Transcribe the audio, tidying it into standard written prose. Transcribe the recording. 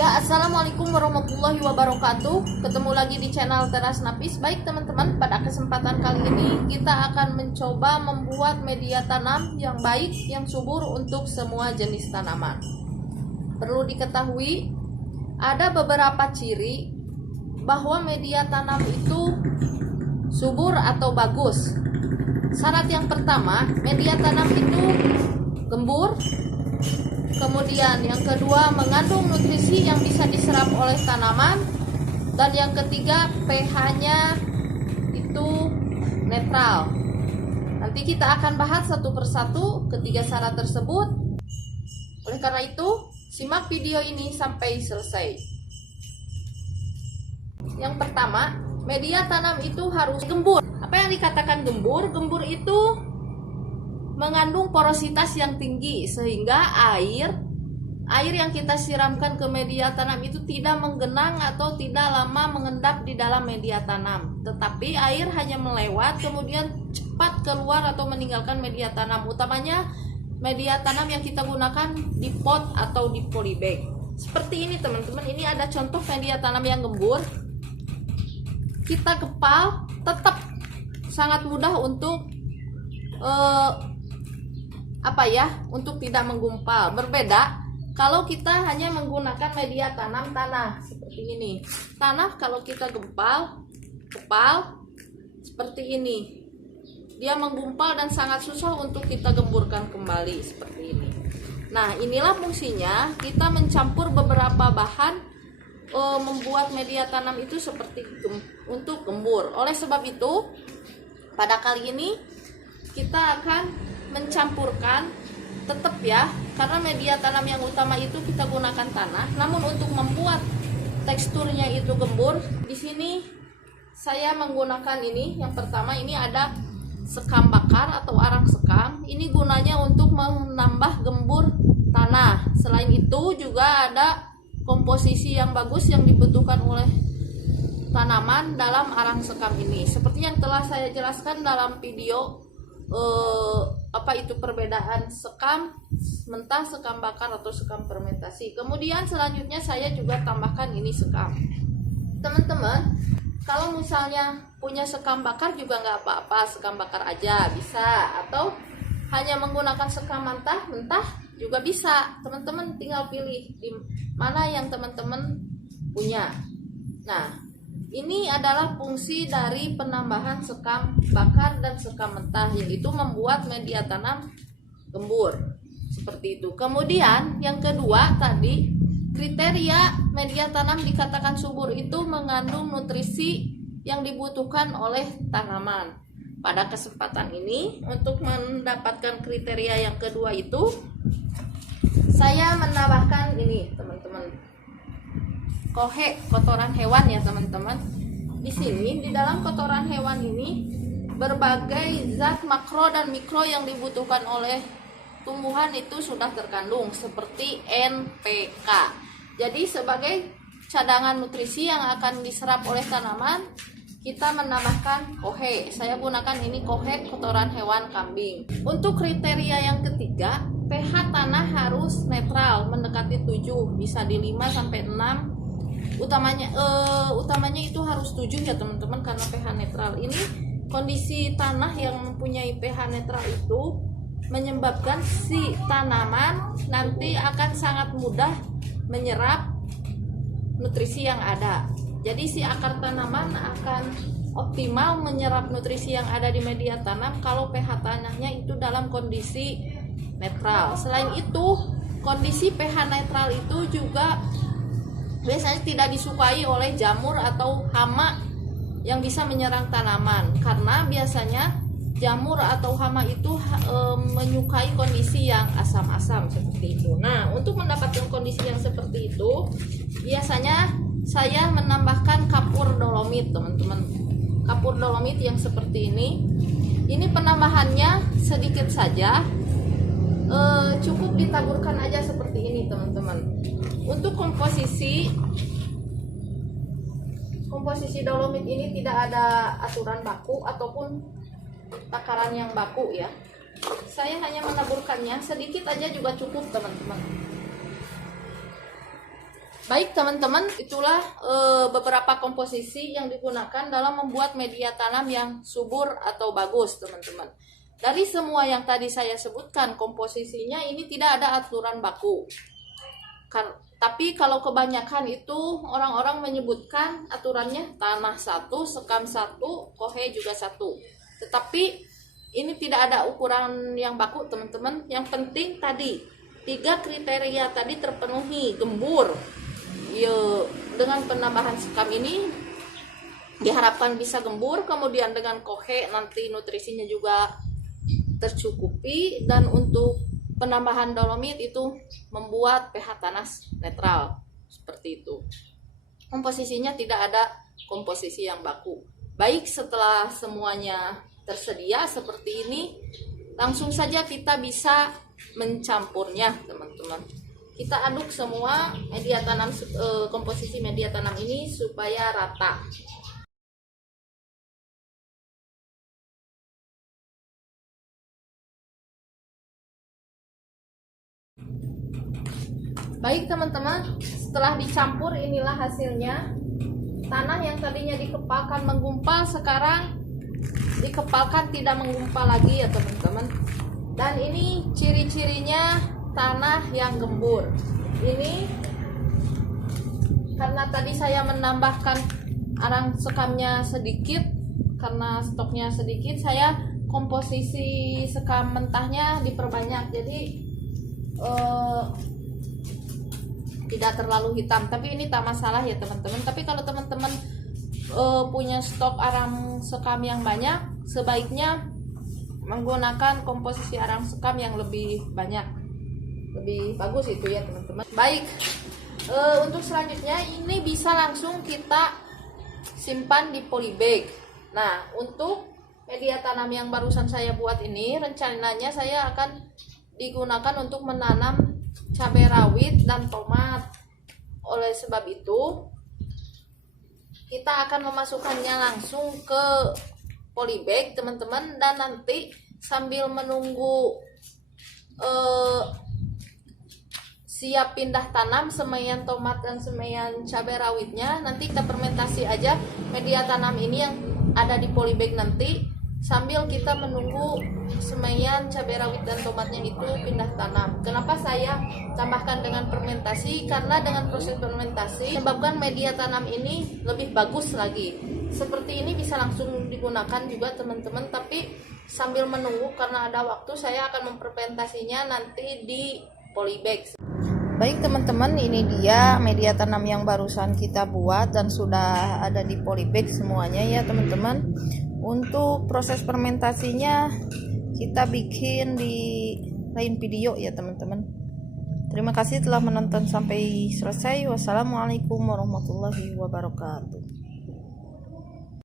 Ya, assalamualaikum warahmatullahi wabarakatuh. Ketemu lagi di channel Teras Napis. Baik teman-teman, pada kesempatan kali ini kita akan mencoba membuat media tanam yang baik, yang subur untuk semua jenis tanaman. Perlu diketahui, ada beberapa ciri bahwa media tanam itu subur atau bagus. Syarat yang pertama, media tanam itu gembur. Kemudian yang kedua, mengandung nutrisi yang bisa diserap oleh tanaman. Dan yang ketiga, pH-nya itu netral. Nanti kita akan bahas satu persatu ketiga syarat tersebut. Oleh karena itu, simak video ini sampai selesai. Yang pertama, media tanam itu harus gembur. Apa yang dikatakan gembur? Gembur itu mengandung porositas yang tinggi sehingga air yang kita siramkan ke media tanam itu tidak menggenang atau tidak lama mengendap di dalam media tanam, tetapi air hanya melewat kemudian cepat keluar atau meninggalkan media tanam, utamanya media tanam yang kita gunakan di pot atau di polybag. Seperti ini teman-teman, ini ada contoh media tanam yang gembur. Kita kepal, tetap sangat mudah untuk untuk tidak menggumpal. Berbeda kalau kita hanya menggunakan media tanam tanah seperti ini. Tanah kalau kita kepal seperti ini, dia menggumpal dan sangat susah untuk kita gemburkan kembali seperti ini. Nah, inilah fungsinya kita mencampur beberapa bahan membuat media tanam itu seperti untuk gembur. Oleh sebab itu, pada kali ini kita akan mencampurkan, tetap ya, karena media tanam yang utama itu kita gunakan tanah. Namun untuk membuat teksturnya itu gembur, di sini saya menggunakan ini. Yang pertama, ini ada sekam bakar atau arang sekam. Ini gunanya untuk menambah gembur tanah. Selain itu juga ada komposisi yang bagus yang dibutuhkan oleh tanaman dalam arang sekam ini. Seperti yang telah saya jelaskan dalam video perbedaan sekam mentah, sekam bakar atau sekam fermentasi. Kemudian selanjutnya saya juga tambahkan ini sekam. Teman-teman, kalau misalnya punya sekam bakar juga nggak apa-apa, sekam bakar aja bisa, atau hanya menggunakan sekam mentah juga bisa. Teman-teman tinggal pilih di mana yang teman-teman punya. Nah, ini adalah fungsi dari penambahan sekam bakar dan sekam mentah, yaitu membuat media tanam gembur seperti itu. Kemudian yang kedua tadi, kriteria media tanam dikatakan subur itu mengandung nutrisi yang dibutuhkan oleh tanaman. Pada kesempatan ini, untuk mendapatkan kriteria yang kedua itu, saya menambahkan ini teman-teman, kohe, kotoran hewan ya teman-teman. Di sini di dalam kotoran hewan ini berbagai zat makro dan mikro yang dibutuhkan oleh tumbuhan itu sudah terkandung seperti NPK. Jadi sebagai cadangan nutrisi yang akan diserap oleh tanaman, kita menambahkan kohe. Saya gunakan ini kohe, kotoran hewan kambing. Untuk kriteria yang ketiga, pH tanah harus netral, mendekati 7, bisa di 5 sampai 6. Utamanya itu harus 7 ya teman-teman, karena pH netral ini, kondisi tanah yang mempunyai pH netral itu menyebabkan si tanaman nanti akan sangat mudah menyerap nutrisi yang ada. Jadi si akar tanaman akan optimal menyerap nutrisi yang ada di media tanam kalau pH tanahnya itu dalam kondisi netral. Selain itu, kondisi pH netral itu juga biasanya tidak disukai oleh jamur atau hama yang bisa menyerang tanaman, karena biasanya jamur atau hama itu menyukai kondisi yang asam-asam seperti itu. Nah, untuk mendapatkan kondisi yang seperti itu, biasanya saya menambahkan kapur dolomit teman-teman. Kapur dolomit yang seperti ini penambahannya sedikit saja, cukup ditaburkan aja seperti ini teman-teman. Untuk komposisi dolomit ini tidak ada aturan baku ataupun takaran yang baku ya. Saya hanya menaburkannya sedikit aja juga cukup teman-teman. Baik teman-teman, itulah beberapa komposisi yang digunakan dalam membuat media tanam yang subur atau bagus teman-teman. Dari semua yang tadi saya sebutkan komposisinya ini tidak ada aturan baku. Tapi kalau kebanyakan itu orang-orang menyebutkan aturannya tanah 1, sekam 1, kohe juga 1. Tetapi ini tidak ada ukuran yang baku teman-teman. Yang penting tadi 3 kriteria tadi terpenuhi, gembur. Dengan penambahan sekam ini diharapkan bisa gembur, kemudian dengan kohe nanti nutrisinya juga tercukupi, dan untuk penambahan dolomit itu membuat pH tanah netral seperti itu. Komposisinya tidak ada komposisi yang baku. Baik, setelah semuanya tersedia seperti ini, langsung saja kita bisa mencampurnya teman-teman. Kita aduk semua media tanam, komposisi media tanam ini supaya rata. Baik teman-teman, setelah dicampur inilah hasilnya. Tanah yang tadinya dikepalkan menggumpal sekarang dikepalkan tidak menggumpal lagi ya teman-teman. Dan ini ciri-cirinya tanah yang gembur. Ini karena tadi saya menambahkan arang sekamnya sedikit, karena stoknya sedikit, saya komposisi sekam mentahnya diperbanyak, jadi tidak terlalu hitam. Tapi ini tak masalah ya teman-teman. Tapi kalau teman-teman punya stok arang sekam yang banyak, sebaiknya menggunakan komposisi arang sekam yang lebih banyak, lebih bagus itu ya teman-teman. Baik, untuk selanjutnya ini bisa langsung kita simpan di polybag. Nah, untuk media tanam yang barusan saya buat ini rencananya saya akan digunakan untuk menanam cabai rawit dan tomat. Oleh sebab itu kita akan memasukkannya langsung ke polybag teman-teman, dan nanti sambil menunggu siap pindah tanam semaian tomat dan semaian cabai rawitnya, nanti kita fermentasi aja media tanam ini yang ada di polybag nanti, sambil kita menunggu semaian cabai rawit dan tomatnya itu pindah tanam. Kenapa saya tambahkan dengan fermentasi? Karena dengan proses fermentasi menyebabkan media tanam ini lebih bagus lagi. Seperti ini bisa langsung digunakan juga teman-teman, tapi sambil menunggu karena ada waktu saya akan memfermentasinya nanti di polybag. Baik teman-teman, ini dia media tanam yang barusan kita buat dan sudah ada di polybag semuanya ya teman-teman. Untuk proses fermentasinya kita bikin di lain video ya teman-teman. Terima kasih telah menonton sampai selesai. Wassalamualaikum warahmatullahi wabarakatuh.